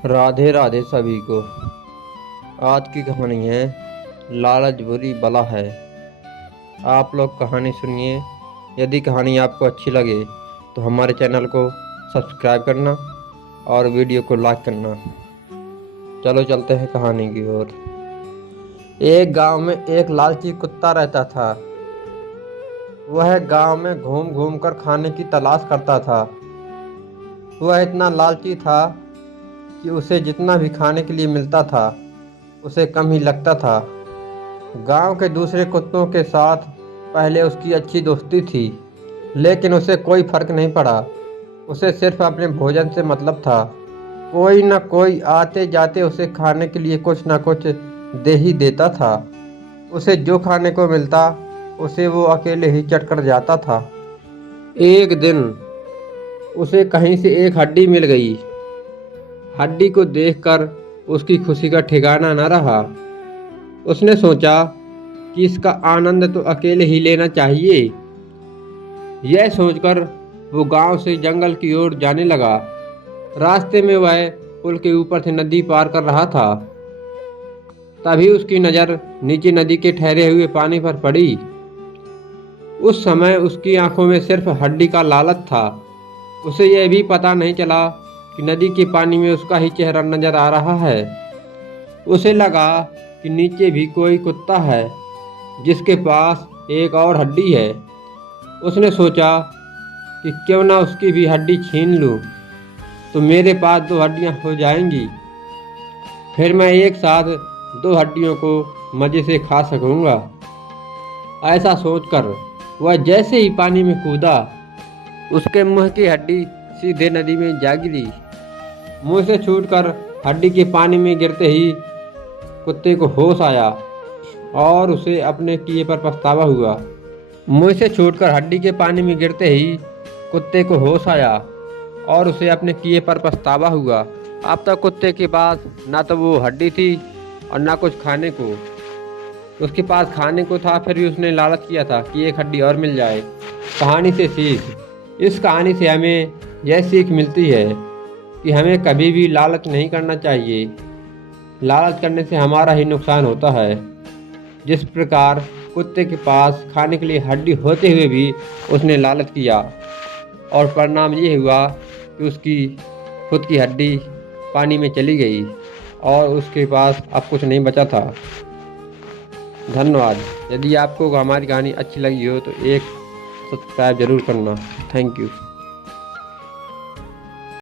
राधे राधे सभी को। आज की कहानी है लालच बुरी बला है। आप लोग कहानी सुनिए। यदि कहानी आपको अच्छी लगे तो हमारे चैनल को सब्सक्राइब करना और वीडियो को लाइक करना। चलो चलते हैं कहानी की ओर। एक गांव में एक लालची कुत्ता रहता था। वह गांव में घूम घूम कर खाने की तलाश करता था। वह इतना लालची था कि उसे जितना भी खाने के लिए मिलता था उसे कम ही लगता था। गांव के दूसरे कुत्तों के साथ पहले उसकी अच्छी दोस्ती थी, लेकिन उसे कोई फर्क नहीं पड़ा। उसे सिर्फ अपने भोजन से मतलब था। कोई न कोई आते जाते उसे खाने के लिए कुछ न कुछ दे ही देता था। उसे जो खाने को मिलता उसे वो अकेले ही चट कर जाता था। एक दिन उसे कहीं से एक हड्डी मिल गई। हड्डी को देखकर उसकी खुशी का ठिकाना न रहा। उसने सोचा कि इसका आनंद तो अकेले ही लेना चाहिए। यह सोचकर वो गांव से जंगल की ओर जाने लगा। रास्ते में वह पुल के ऊपर से नदी पार कर रहा था। तभी उसकी नज़र नीचे नदी के ठहरे हुए पानी पर पड़ी। उस समय उसकी आंखों में सिर्फ हड्डी का लालच था। उसे यह भी पता नहीं चला कि नदी के पानी में उसका ही चेहरा नजर आ रहा है। उसे लगा कि नीचे भी कोई कुत्ता है जिसके पास एक और हड्डी है। उसने सोचा कि क्यों ना उसकी भी हड्डी छीन लूं, तो मेरे पास 2 हड्डियां हो जाएंगी। फिर मैं एक साथ 2 हड्डियों को मज़े से खा सकूंगा। ऐसा सोचकर वह जैसे ही पानी में कूदा, उसके मुंह की हड्डी सीधे नदी में जा गिरी। मुंह से छूटकर हड्डी के पानी में गिरते ही कुत्ते को होश आया और उसे अपने किए पर पछतावा हुआ। मुंह से छूटकर हड्डी के पानी में गिरते ही कुत्ते को होश आया और उसे अपने किए पर पछतावा हुआ। अब तक कुत्ते के पास ना तो वो हड्डी थी और ना कुछ खाने को। उसके पास खाने को था, फिर भी उसने लालच किया था कि एक हड्डी और मिल जाए। कहानी से सीख। इस कहानी से हमें यह सीख मिलती है कि हमें कभी भी लालच नहीं करना चाहिए। लालच करने से हमारा ही नुकसान होता है। जिस प्रकार कुत्ते के पास खाने के लिए हड्डी होते हुए भी उसने लालच किया और परिणाम ये हुआ कि उसकी खुद की हड्डी पानी में चली गई और उसके पास अब कुछ नहीं बचा था। धन्यवाद। यदि आपको हमारी कहानी अच्छी लगी हो तो एक सब्सक्राइब जरूर करना। Thank you.